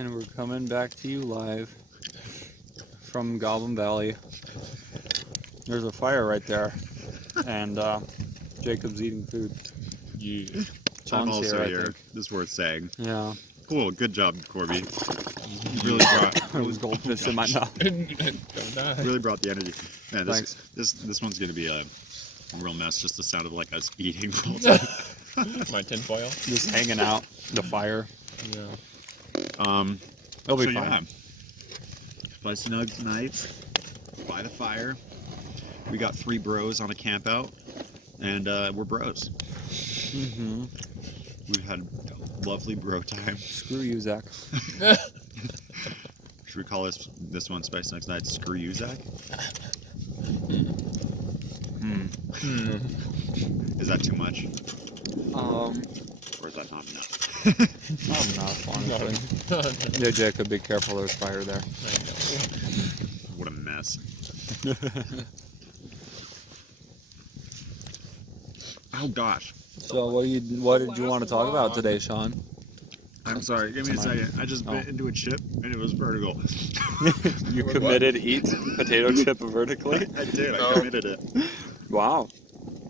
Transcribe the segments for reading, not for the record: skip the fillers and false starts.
And we're coming back to you live from Goblin Valley. There's a fire right there, and Jacob's eating food. Yeah. I'm John's also here, I here. think. This is worth saying. Yeah. Cool. Good job, Corby. You really brought. There was goldfish in my mouth. Don't die. Really brought the energy. Man, Thanks. this one's gonna be a real mess. Just the sound of like us eating the whole time. My tinfoil. Just hanging out, the fire. Yeah. It'll be so fine. yeah, Spicy Nuggs nights by the fire. We got 3 bros on a camp out, and we're bros. Mm-hmm. We've had lovely bro time. Screw you, Zach. Should we call this one Spicy Nuggs night? Screw you, Zach. Is that too much, or is that not enough? I'm not fun. Yeah, Jacob, be careful. There's fire there. What a mess. Oh gosh. So what did you want to talk about today, Sean? I'm sorry. Give me a second. I just bit into a chip and it was vertical. You committed eat potato chip vertically? I did. I committed it. Wow.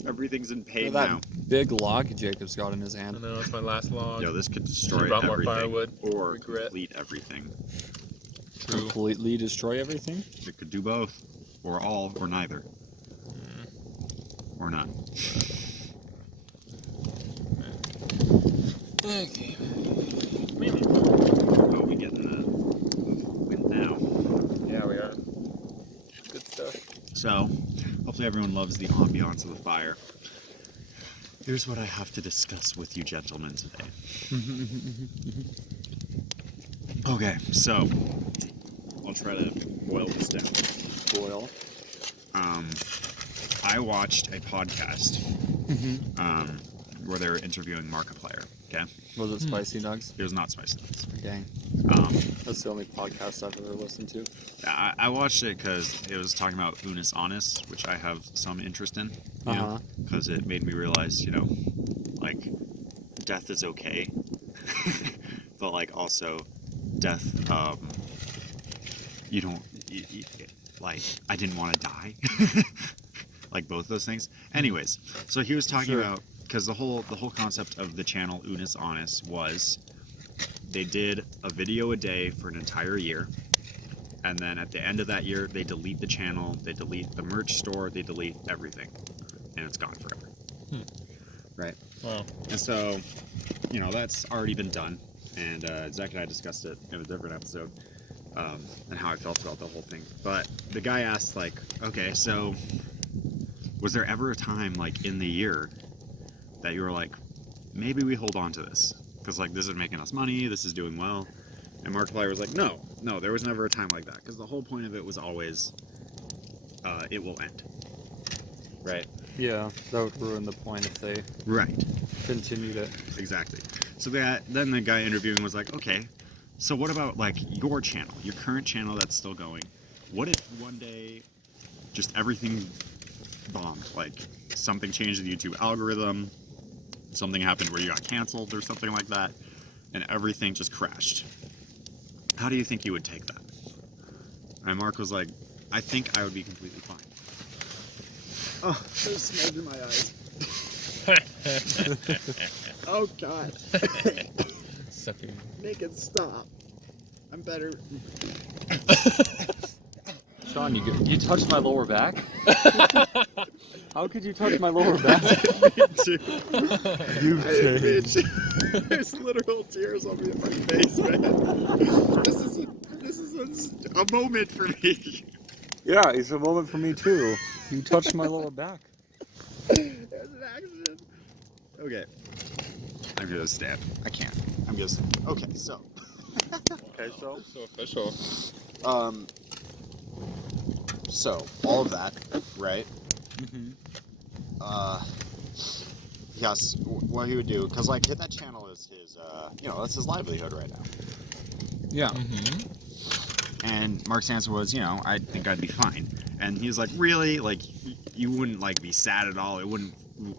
Everything's in pain Look at now. that big log Jacob's got in his I hand. know, it's my last log. Yo, this could Should've destroy brought more everything. firewood. Or Regret. complete everything. True. Completely destroy everything? It could do both. Or all, or neither. Or none. Okay. Oh, we getting the wind now. Yeah, we are. Good stuff. So, hopefully everyone loves the ambiance of the fire. Here's what I have to discuss with you gentlemen today. Okay, so I'll try to boil this down. Boil. I watched a podcast where they were interviewing Markiplier. Okay, Was it Spicy Nugs? it was not Spicy Nuts. Dang. That's the only podcast I've ever listened to. I watched it because it was talking about Unis Honest, which I have some interest in. You know, because it made me realize, you know, like death is okay, but like also death, you don't like. I didn't want to die, like both those things. Anyways, so he was talking about. Because the whole concept of the channel Unis Honest was they did a video a day for an entire year, and then at the end of that year they delete the channel, they delete the merch store, they delete everything, and it's gone forever. Right? Wow. And so, you know, that's already been done, and Zach and I discussed it in a different episode, and how I felt about the whole thing. But the guy asked, like, okay, so was there ever a time, like, in the year that you were like, maybe we hold on to this because like this is making us money, this is doing well? And Markiplier was like, no, there was never a time like that, because the whole point of it was always it will end, right? Yeah, that would ruin the point if they continued it. Exactly. So then the guy interviewing was like, okay, so what about like your channel, your current channel that's still going? What if one day just everything bombed, like something changed the YouTube algorithm, something happened where you got canceled or something like that, and everything just crashed? How do you think you would take that? And Mark was like, I think I would be completely fine. Oh, there's smoke in my eyes. Oh God. Sucking. Make it stop. I'm better. Sean, you touched my lower back? How could you touch my lower back? Me too. You changed. There's literal tears on me in my face, man. This is a moment for me. Yeah, it's a moment for me too. You touched my lower back. There's an accident. Okay. I'm gonna stand. I can't. I'm gonna stand. Okay, so. Okay, so? So official. So all of that, right? Yes, what he would do, because like that channel is his, you know, that's his livelihood right now. Yeah. And Mark's answer was, you know, I think I'd be fine. And he was like, really? Like, you wouldn't like be sad at all? It wouldn't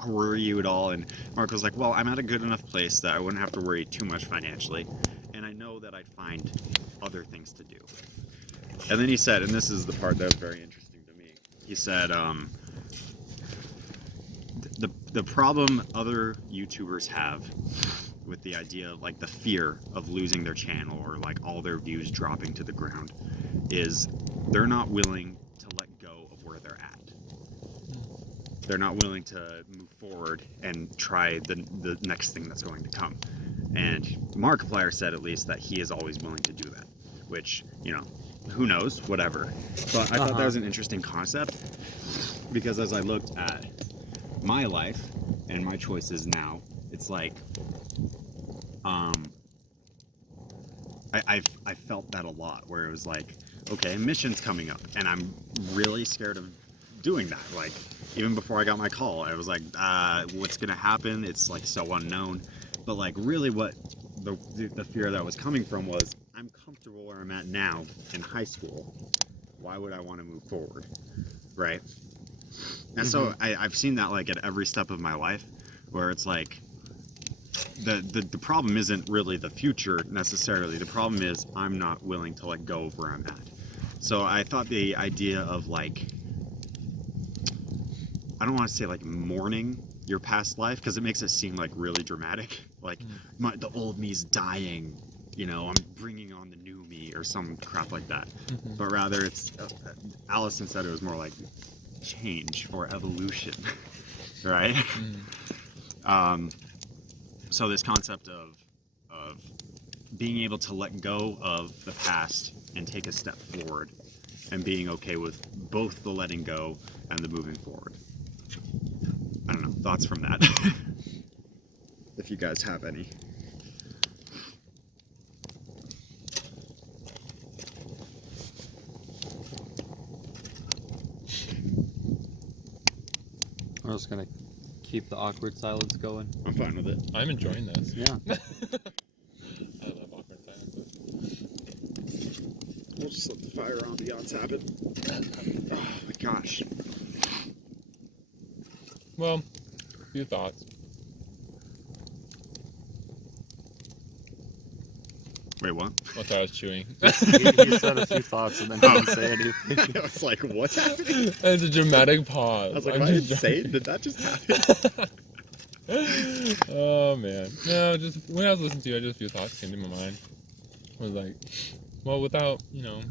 worry you at all? And Mark was like, well, I'm at a good enough place that I wouldn't have to worry too much financially, and I know that I'd find find other things to do. And then he said, and this is the part that was very interesting to me, he said, the problem other YouTubers have with the idea of like the fear of losing their channel or like all their views dropping to the ground is they're not willing to let go of where they're at. They're not willing to move forward and try the next thing that's going to come. And Markiplier said at least that he is always willing to do that, which, you know, who knows, whatever. But I thought that was an interesting concept, because as I looked at my life and my choices now, it's like I felt that a lot, where it was like, okay, mission's coming up and I'm really scared of doing that. Like, even before I got my call, I was like, what's gonna happen? It's like so unknown. But like really what the fear that was coming from was, I'm comfortable where I'm at now in high school. Why would I want to move forward? Right? And so I've seen that like at every step of my life, where it's like the problem isn't really the future necessarily. The problem is I'm not willing to let go of where I'm at. So I thought the idea of like, I don't want to say like mourning your past life, because it makes it seem like really dramatic. Like the old me's dying, you know, I'm bringing on the new me or some crap like that. But rather it's, Allison said it was more like change or evolution, right? So this concept of being able to let go of the past and take a step forward, and being okay with both the letting go and the moving forward. I don't know, thoughts from that. If you guys have any. I'm just gonna keep the awkward silence going. I'm fine with it. I'm enjoying this. Yeah. I love awkward silences. We'll just let the fire ambiance happen. Oh my gosh. Well, few thoughts. Wait, what? I thought I was chewing. He said a few thoughts and then didn't say anything. I was like, what's happening? It's a dramatic pause. I was like, I'm am I just insane? Did that just happen? Oh man. No, just when I was listening to you, just a few thoughts came to my mind. I was like, well, without, you know,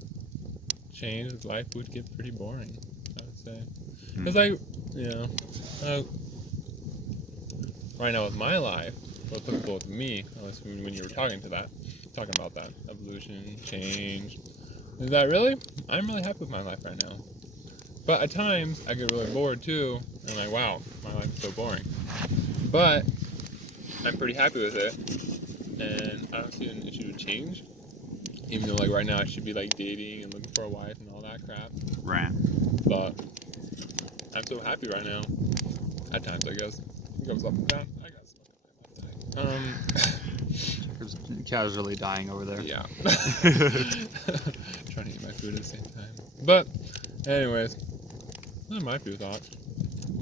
change, life would get pretty boring, I would say. It's like, you know, right now with my life, what's applicable to me, unless when you were talking about that, evolution, change, is that really? I'm really happy with my life right now. But at times, I get really bored too. I'm like, wow, my life is so boring. But I'm pretty happy with it, and I don't see an issue with change. Even though, like, right now I should be like dating and looking for a wife and all that crap. Right. But I'm so happy right now. At times, I guess. It goes up and down. I got stuck on my left eye. There's casually dying over there. Yeah. Trying to eat my food at the same time. But, anyways, that might be a thought.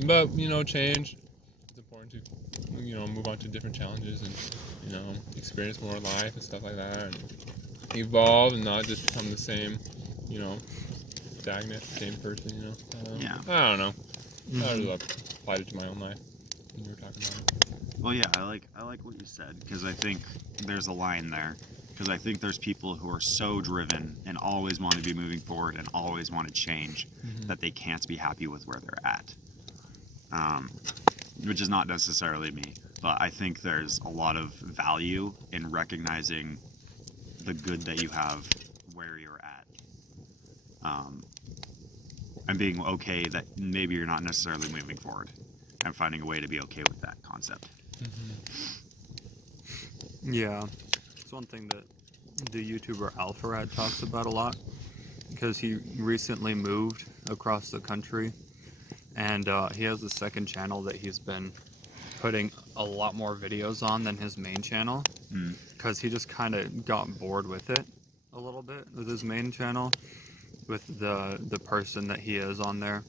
But, you know, change. It's important to, you know, move on to different challenges and, you know, experience more life and stuff like that. And evolve and not just become the same, you know, stagnant, same person, you know. Yeah. I don't know. I really applied it to my own life when you were talking about it. Well, yeah, I like what you said, because I think there's a line there. Because I think there's people who are so driven and always want to be moving forward and always want to change that they can't be happy with where they're at. Which is not necessarily me, but I think there's a lot of value in recognizing the good that you have where you're at. And being okay that maybe you're not necessarily moving forward, and finding a way to be okay with that concept. Yeah, it's one thing that the YouTuber Alpharad talks about a lot, because he recently moved across the country, and he has a second channel that he's been putting a lot more videos on than his main channel, because he just kind of got bored with it a little bit with his main channel, with the person that he is on there.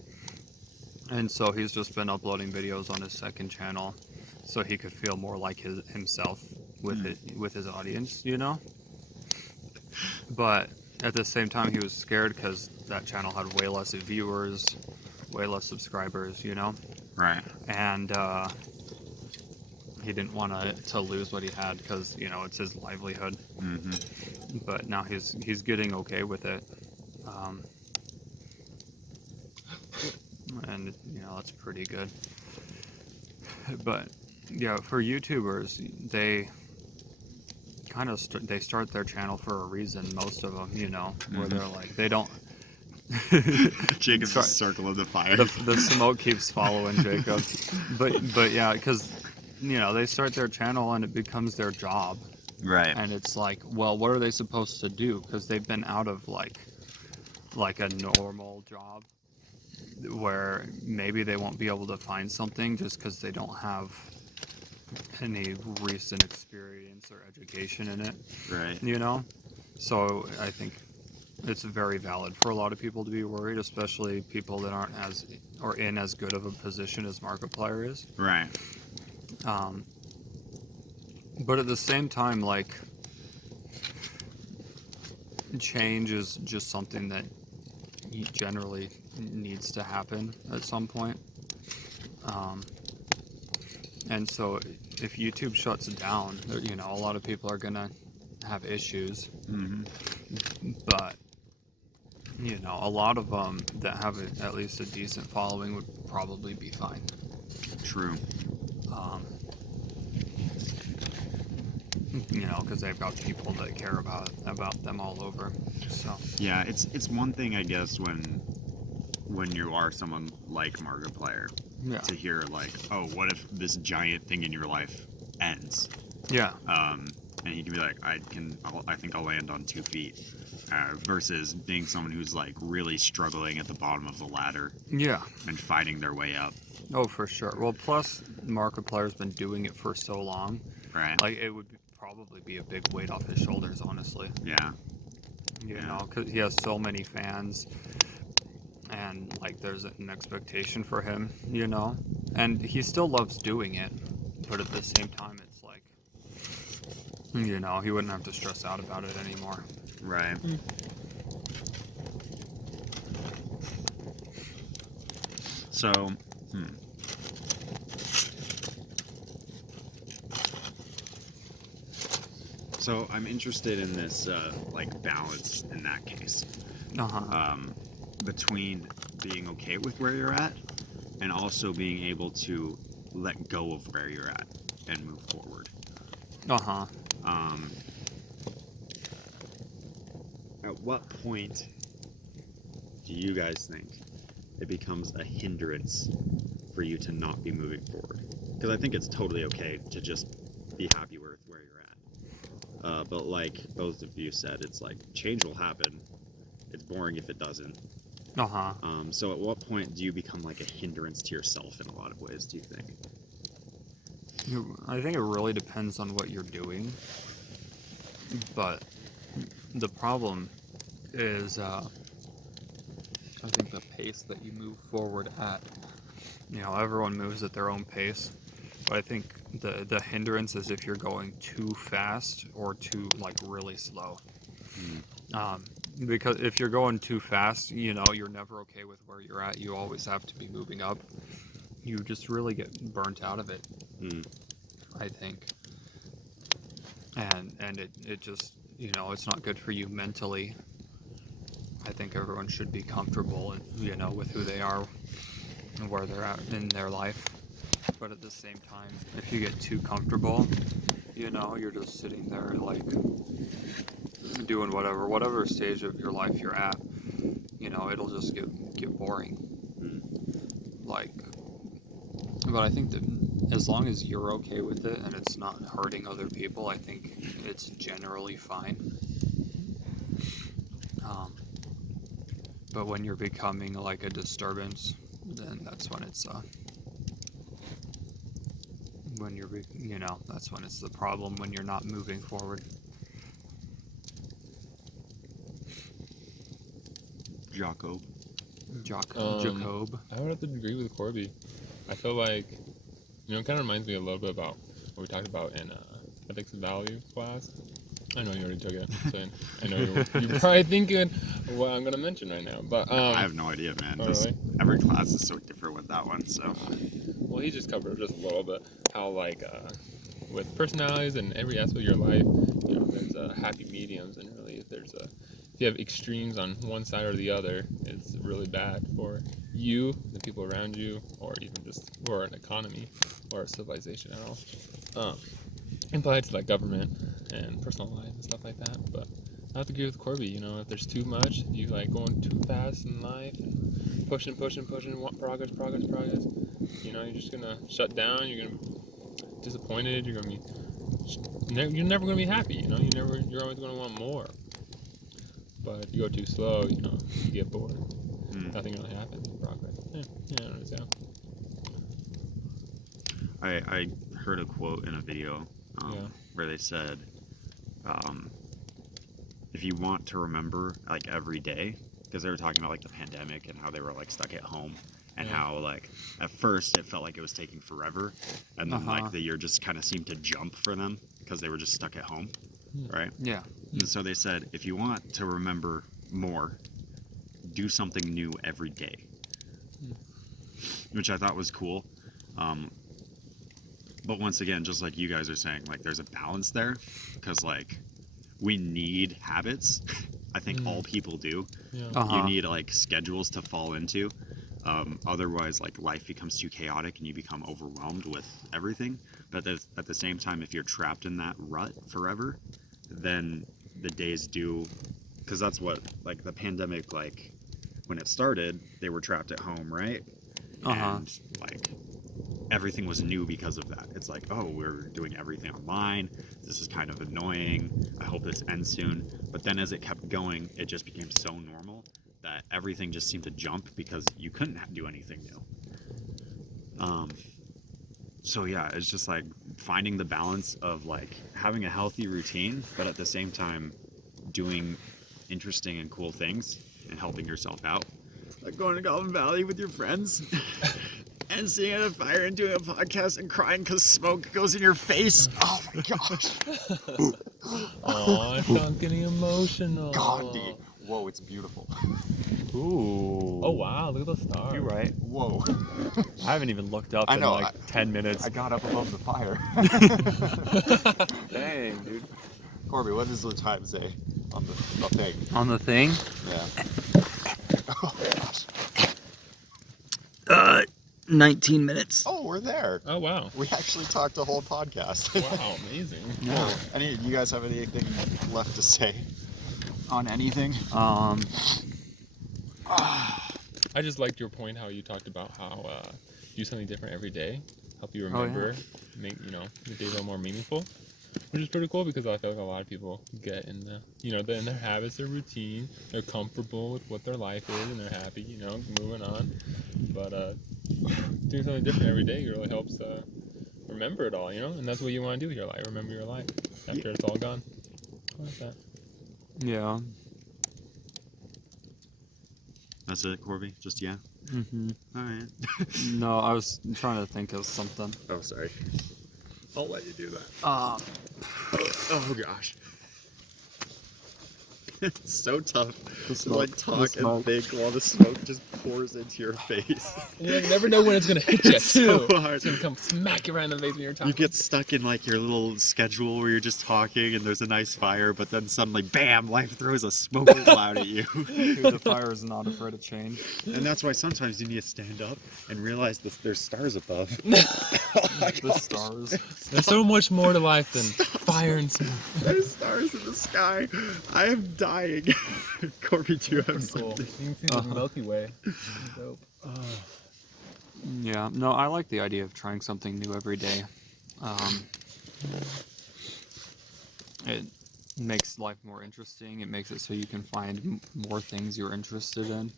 And so he's just been uploading videos on his second channel so he could feel more like himself with his audience, you know? but at the same time, he was scared because that channel had way less viewers, way less subscribers, you know? Right. And he didn't want to lose what he had because, you know, it's his livelihood. Mm-hmm. But now he's getting okay with it. And, you know, that's pretty good. But, yeah, for YouTubers, they kind of they start their channel for a reason, most of them, you know, where they're like, they don't... Jacob's Sorry. a circle of the fire. The smoke keeps following Jacob. But yeah, because, you know, they start their channel and it becomes their job. Right. And it's like, well, what are they supposed to do? Because they've been out of like a normal job where maybe they won't be able to find something just because they don't have any recent experience or education in it, Right. you know? So I think it's very valid for a lot of people to be worried, especially people that aren't as or in as good of a position as Markiplier is. Right. But at the same time, like, change is just something that generally needs to happen at some point. And so if YouTube shuts down, you know, a lot of people are gonna have issues. Mm-hmm. But, you know, a lot of them that have at least a decent following would probably be fine. True. You know, because they've got people that care about them all over. So Yeah, it's one thing, I guess, when you are someone like Markiplier, yeah, to hear like, oh, what if this giant thing in your life ends? yeah, And he can be like, I think I'll land on 2 feet, versus being someone who's like really struggling at the bottom of the ladder yeah. and fighting their way up. Oh, for sure. Well, plus Markiplier's been doing it for so long. Right. Like, it would probably be a big weight off his shoulders, honestly. Yeah. You Yeah. know, because he has so many fans, and like there's an expectation for him, you know, and he still loves doing it, but at the same time, it's like, you know, he wouldn't have to stress out about it anymore. Right. So, So I'm interested in this like balance in that case, between being okay with where you're at and also being able to let go of where you're at and move forward. At what point do you guys think it becomes a hindrance for you to not be moving forward? Because I think it's totally okay to just be happy with where you're at. But like both of you said, it's like change will happen. It's boring if it doesn't. So at what point do you become like a hindrance to yourself in a lot of ways, do you think? I think it really depends on what you're doing, but the problem is, I think the pace that you move forward at. You know, everyone moves at their own pace, but I think the hindrance is if you're going too fast or too, like, really slow. Because if you're going too fast, you know, you're never okay with where you're at. You always have to be moving up. You just really get burnt out of it, I think. And it just, you know, it's not good for you mentally. I think everyone should be comfortable, you know, with who they are and where they're at in their life. But at the same time, if you get too comfortable, you know, you're just sitting there, like, doing whatever stage of your life you're at, you know, it'll just get boring. Like, but I think that as long as you're okay with it and it's not hurting other people, I think it's generally fine. But when you're becoming like a disturbance, then that's when it's when you're, you know, that's when it's the problem, when you're not moving forward. Jacob. Jacob. I would have to agree with Corby. I feel like, you know, it kind of reminds me a little bit about what we talked about in ethics and value class. I know you already took it. So I know you're probably thinking what I'm gonna mention right now, but I have no idea, man. Oh, Just really? every class is so different with that one. So Well, he just covered just a little bit how like with personalities and every aspect of your life, there's happy mediums, and really if you have extremes on one side or the other, it's really bad for you, the people around you, or even just for an economy or a civilization at all. Implied to like government and personal life and stuff like that. But I have to agree with Corby. If there's too much, you like going too fast in life and pushing, want progress. You're just gonna shut down. You're gonna be disappointed. You're never gonna be happy. You're always gonna want more. But if you go too slow, you get bored. Nothing really happens in progress. Yeah, I understand. I heard a quote in a video Yeah. where they said, if you want to remember like every day, because they were talking about like the pandemic and how they were like stuck at home, and Yeah. how like at first it felt like it was taking forever, and then like the year just kind of seemed to jump for them because they were just stuck at home, right? Yeah. And so they said, if you want to remember more, do something new every day, which I thought was cool. But once again, just like you guys are saying, like there's a balance there, because like we need habits. I think all people do. Yeah. You need like schedules to fall into. Otherwise, like life becomes too chaotic and you become overwhelmed with everything. But at the same time, if you're trapped in that rut forever, then the days do, because that's what like the pandemic, like when it started, they were trapped at home, right? And like everything was new because of that. It's like, oh, we're doing everything online. This is kind of annoying. I hope this ends soon. But then as it kept going, it just became so normal that everything just seemed to jump because you couldn't do anything new. So yeah, it's just like finding the balance of like having a healthy routine, but at the same time doing interesting and cool things and helping yourself out. Like going to Golden Valley with your friends and sitting at a fire and doing a podcast and crying because smoke goes in your face. Oh my gosh. Aw, Sean's getting emotional. God, dude. Whoa, it's beautiful. Ooh. Oh wow, look at those stars. You're right. Whoa. I haven't even looked up I know, in like 10 minutes. I got up above the fire. Dang, dude. Corby, what does the time say on the thing? On the thing? Yeah. Oh gosh. 19 minutes. Oh, we're there. Oh wow. We actually talked a whole podcast. Wow, amazing. Yeah. You guys have anything left to say on anything? I just liked your point how you talked about how do something different every day, help you remember, make your day a little more meaningful, which is pretty cool because I feel like a lot of people get in in their habits, their routine, they're comfortable with what their life is and they're happy, moving on. But doing something different every day really helps remember it all, and that's what you want to do with your life. Remember your life after it's all gone. I like that. Yeah. That's it, Corby? Just yeah? Mm-hmm. All right. No, I was trying to think of something. Oh, sorry. I'll let you do that. Uh, Oh gosh. It's so tough to smoke. like The talk and smoke. think while the smoke just pours into your face. You never know when it's gonna hit you. It's so too. hard. It's gonna come smack you right in the face when you're talking. You get stuck in like your little schedule where you're just talking and there's a nice fire, but then suddenly, bam, life throws a smoke cloud at you. dude, the fire is not afraid of change. And that's why sometimes you need to stand up and realize that there's stars above. The stars. There's so much more to life than fire and smoke. There's stars in the sky. I am dying. Corby, do you have Cool. something? You can see the Milky Way. Dope. Yeah, no, I like the idea of trying something new every day. It makes life more interesting. It makes it so you can find more things you're interested in.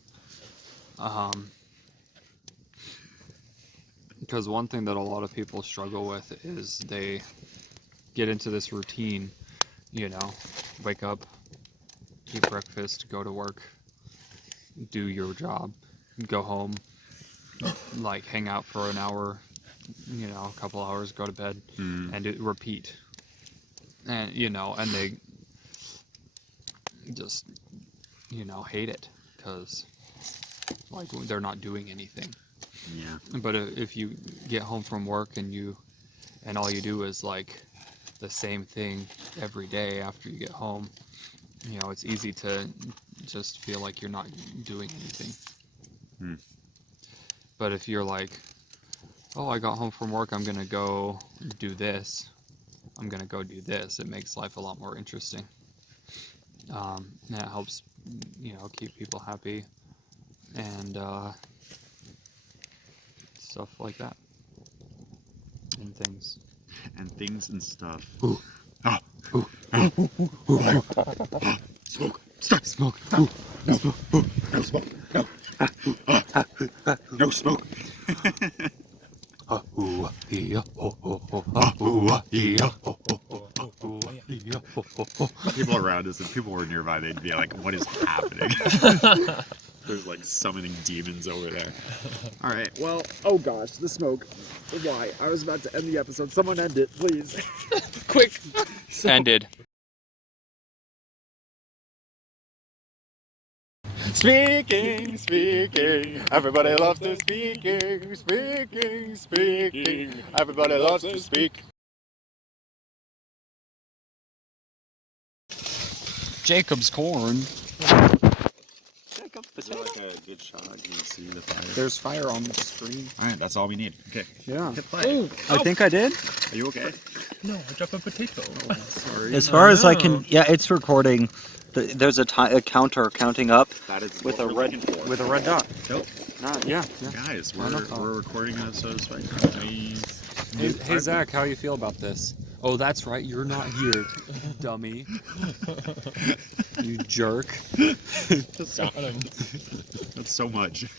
Because one thing that a lot of people struggle with is they get into this routine, wake up, eat breakfast, go to work, do your job, go home, like hang out for an hour, a couple hours, go to bed, and repeat. And and they just, hate it because, like, they're not doing anything. Yeah. But if you get home from work and all you do is like the same thing every day after you get home, it's easy to just feel like you're not doing anything. Hmm. But if you're like, oh, I got home from work, I'm gonna go do this, it makes life a lot more interesting. And it helps, keep people happy and stuff like that. And things. And things and stuff. Ooh. Ah. Ooh. Ah. Fire. Ah. Smoke. Stop. Smoke. No. No. No smoke. No. Ah. No smoke. People around us, if people were nearby, they'd be like, what is happening? There's like summoning demons over there. All right, well, oh gosh, the smoke. Why? I was about to end the episode. Someone end it, please. Quick. Ended. Speaking, everybody loves to speaking, everybody loves to speak. Jacob's corn. Jacob's potato. Is that like a good shot? Can you see the fire? There's fire on the screen. All right, that's all we need. Okay, Yeah. hit play. Ooh, I think I did. Are you okay? no, I dropped a potato. Oh, sorry. As far as I no. can, yeah, it's recording. There's a counter counting up That is with what a we're red looking for. with a red dot. Nope. Yeah. Guys, Why not? we're recording an episode of Spike. Hey Zach, how you feel about this? Oh, that's right, you're not here, dummy. You jerk. Got him. That's so much. It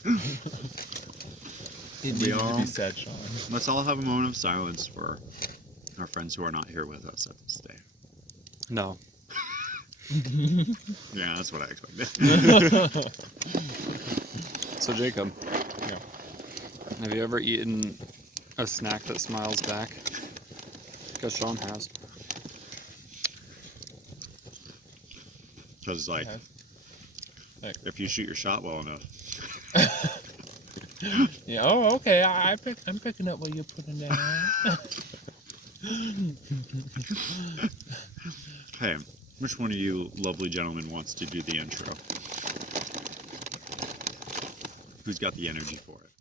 We needed to all- be said, Sean. Let's all have a moment of silence for our friends who are not here with us at this day. No. Yeah, that's what I expected. So Jacob. Yeah. Have you ever eaten a snack that smiles back? Because Sean has. Because, like, Like- if you shoot your shot well enough. Yeah. Oh, okay. I'm picking up what you're putting down. Hey, which one of you lovely gentlemen wants to do the intro? Who's got the energy for it?